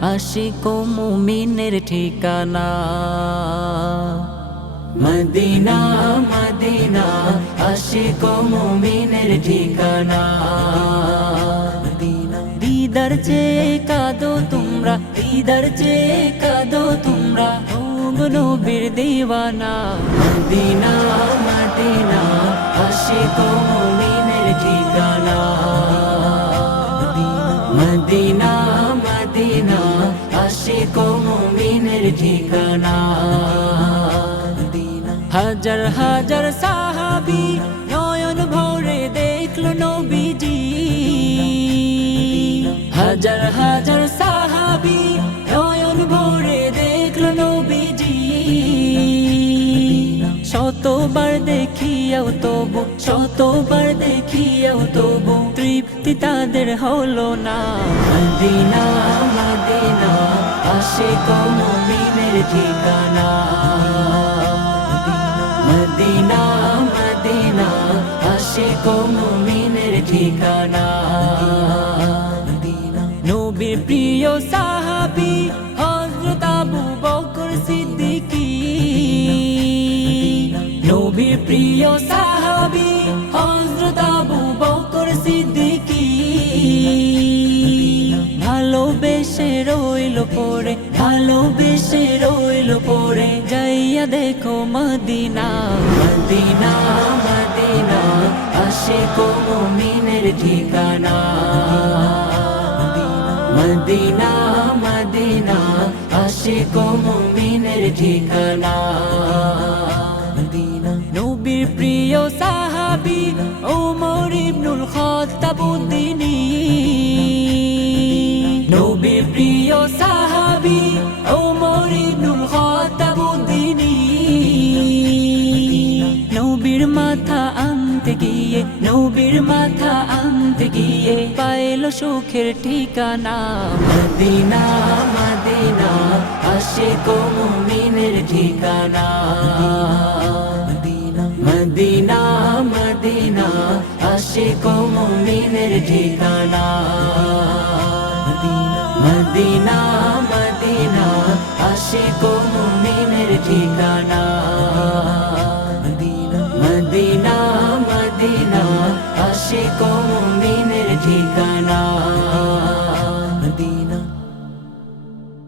আশিক ও মুমিনের ঠিকানা। Medina Medina Ashiq ও মুমিনের ঠিকানা। দিদার চেয়ে কাঁদো তোমরা, দিদার চেয়ে কাঁদো তোমরা, নবীর দিওয়ানা। মদিনা মদিনা আশিক ও মুমিনের ঠিকানা। মদিনা মদিনা আশিক ও মুমিনের ঠিকানা। হাজার হাজার সাহাবী নয়ন ভরে দেখলো নবীজি। হাজার হাজার সাহাবী নয়ন ভরে দেখলো নবীজি। শতবার দেখিয়াও তবু, শতবার দেখিয়াও তবু তৃপ্তি তাদের হলো না। মদিনা মদিনা আশিক ও মুমিনের ঠিকানা। মদিনা মদিনা আশিক ও মুমিনের ঠিকানা। নবীর প্রিয় সাহাবী হযরত আবু বকর সিদ্দিকী। নবীর প্রিয় সাহাবী হযরত আবু বকর সিদ্দিকী। ভালোবেসে রইল পড়ে, ভালোবেসে রইল পড়ে, যাইয়া দেখো মদিনা। মদিনা মদিনা আশিক ও মুমিনের ঠিকানা। মদিনা মদিনা আশিক ও মুমিনের ঠিকানা। নবীর প্রিয় সাহাবী ওমর ইবনুল খাত্তাব উদ্দিনী। নবীর প্রিয় সাহাবী ওমর ইবনুল খাত্তাব উদ্দিনী। নবীর মাথা আনতে গিয়ে, নবীর মাথা আনতে গিয়ে পাইল সুখের ঠিকানা। মদিনা মদিনা আশিক ও মুমিনের ঠিকানা। মদিনা মদিনা আশিক ও মুমিনের ঠিকানা। মদিনা মদিনা আশিক ও মুমিনের ঠিকানা। মদিনা মদিনা আশিক ও মুমিনের ঠিকানা।